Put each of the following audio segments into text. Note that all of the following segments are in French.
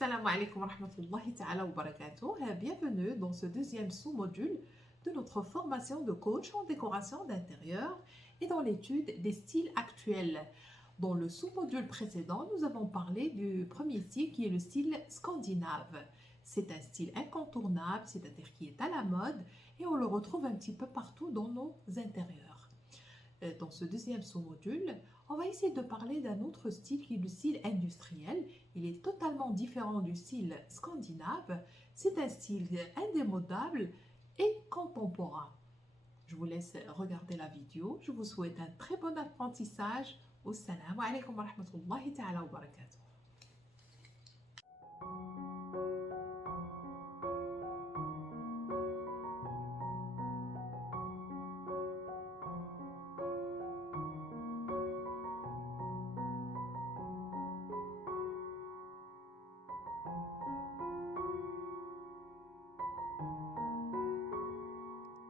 Salam alaikum wa rahmatullahi ta'ala wa barakatuh. Bienvenue dans ce deuxième sous-module de notre formation de coach en décoration d'intérieur et dans l'étude des styles actuels. Dans le sous-module précédent, nous avons parlé du premier style qui est le style scandinave. C'est un style incontournable, c'est-à-dire qui est à la mode et on le retrouve un petit peu partout dans nos intérieurs. Dans ce deuxième sous-module, on va essayer de parler d'un autre style qui est le style industriel. Il est totalement différent du style scandinave. C'est un style indémodable et contemporain. Je vous laisse regarder la vidéo. Je vous souhaite un très bon apprentissage. Assalamu alaikum wa rahmatullahi ta'ala wa barakatuh.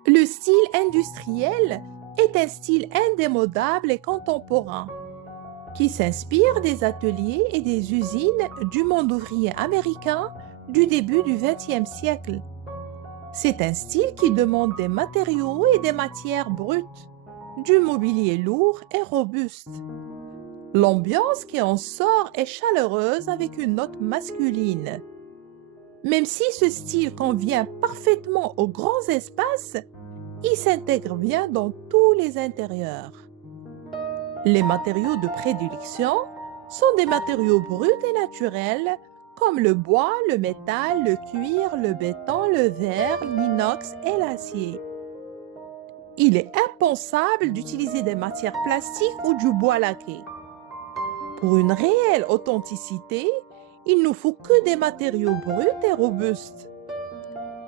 Le style industriel est un style indémodable et contemporain qui s'inspire des ateliers et des usines du monde ouvrier américain du début du XXe siècle. C'est un style qui demande des matériaux et des matières brutes, du mobilier lourd et robuste. L'ambiance qui en sort est chaleureuse avec une note masculine. Même si ce style convient parfaitement aux grands espaces, il s'intègre bien dans tous les intérieurs. Les matériaux de prédilection sont des matériaux bruts et naturels comme le bois, le métal, le cuir, le béton, le verre, l'inox et l'acier. Il est impensable d'utiliser des matières plastiques ou du bois laqué. Pour une réelle authenticité, il ne faut que des matériaux bruts et robustes.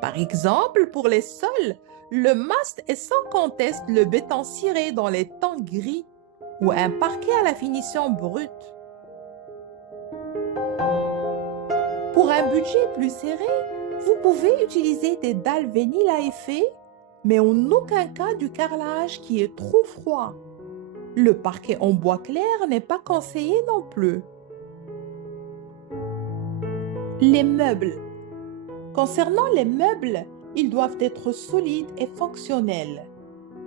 Par exemple, pour les sols, le mast est sans conteste le béton ciré dans les tons gris ou un parquet à la finition brute. Pour un budget plus serré, vous pouvez utiliser des dalles vinyle à effet, mais en aucun cas du carrelage qui est trop froid. Le parquet en bois clair n'est pas conseillé non plus. Les meubles. Concernant les meubles, ils doivent être solides et fonctionnels.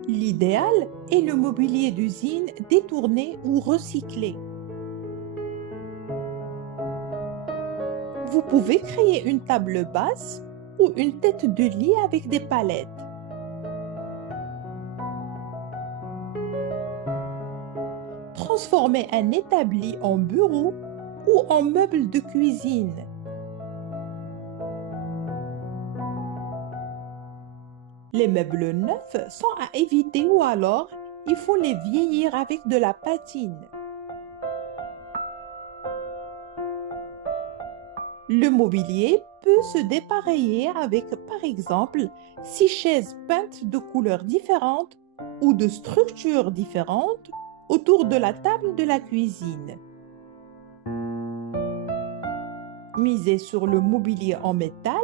L'idéal est le mobilier d'usine détourné ou recyclé. Vous pouvez créer une table basse ou une tête de lit avec des palettes. Transformez un établi en bureau ou en meuble de cuisine. Les meubles neufs sont à éviter ou alors il faut les vieillir avec de la patine. Le mobilier peut se dépareiller avec par exemple 6 chaises peintes de couleurs différentes ou de structures différentes autour de la table de la cuisine. Misez sur le mobilier en métal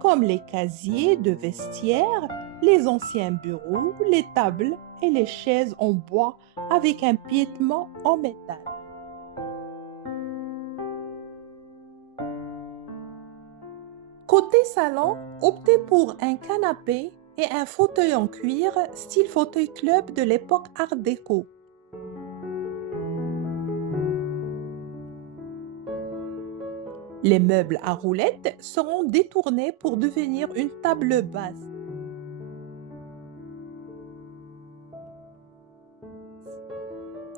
comme les casiers de vestiaire, les anciens bureaux, les tables et les chaises en bois avec un piétement en métal. Côté salon, optez pour un canapé et un fauteuil en cuir style fauteuil club de l'époque Art déco. Les meubles à roulettes seront détournés pour devenir une table basse.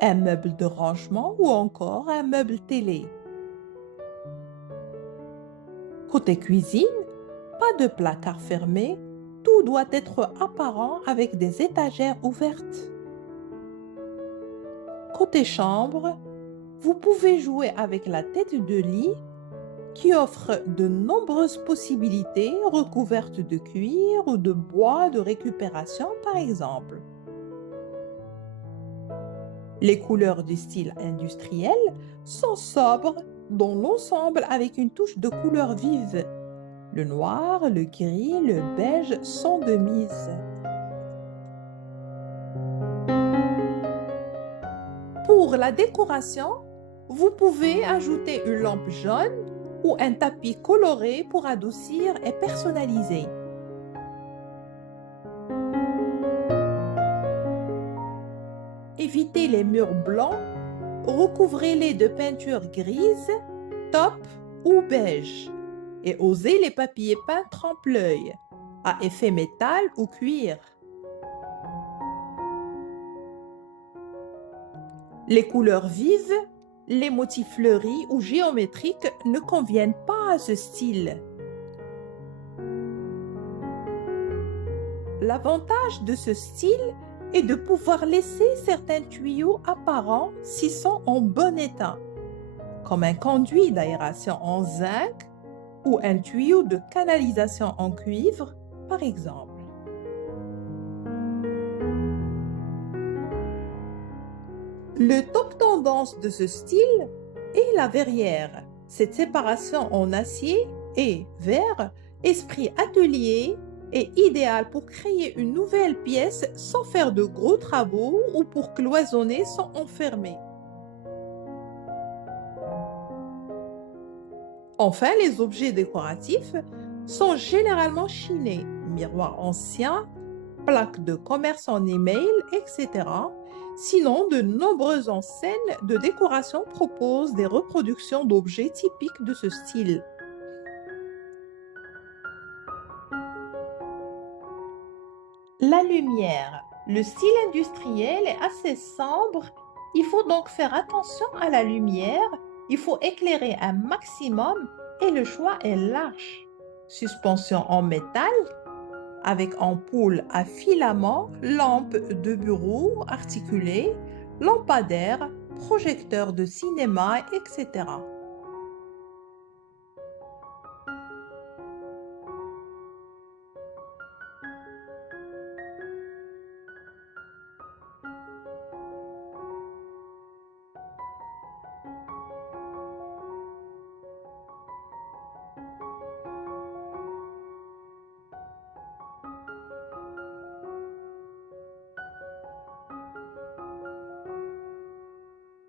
Un meuble de rangement ou encore un meuble télé. Côté cuisine, pas de placard fermé, tout doit être apparent avec des étagères ouvertes. Côté chambre, vous pouvez jouer avec la tête de lit qui offre de nombreuses possibilités recouvertes de cuir ou de bois de récupération par exemple. Les couleurs du style industriel sont sobres dans l'ensemble avec une touche de couleurs vives. Le noir, le gris, le beige sont de mise. Pour la décoration, vous pouvez ajouter une lampe jaune ou un tapis coloré pour adoucir et personnaliser. Évitez les murs blancs, recouvrez-les de peinture grise, taupe ou beige et osez les papiers peints trompe-l'œil à effet métal ou cuir. Les couleurs vives, les motifs fleuris ou géométriques ne conviennent pas à ce style. L'avantage de ce style est de pouvoir laisser certains tuyaux apparents s'ils sont en bon état, comme un conduit d'aération en zinc ou un tuyau de canalisation en cuivre, par exemple. Le top tendance de ce style est la verrière. Cette séparation en acier et verre, esprit atelier, est idéale pour créer une nouvelle pièce sans faire de gros travaux ou pour cloisonner sans enfermer. Enfin, les objets décoratifs sont généralement chinés, miroirs anciens, plaques de commerce en email, etc. Sinon, de nombreuses enseignes de décoration proposent des reproductions d'objets typiques de ce style. La lumière. Le style industriel est assez sombre. Il faut donc faire attention à la lumière. Il faut éclairer un maximum et le choix est large. Suspension en métal avec ampoule à filament, lampe de bureau articulée, lampadaire, projecteur de cinéma, etc.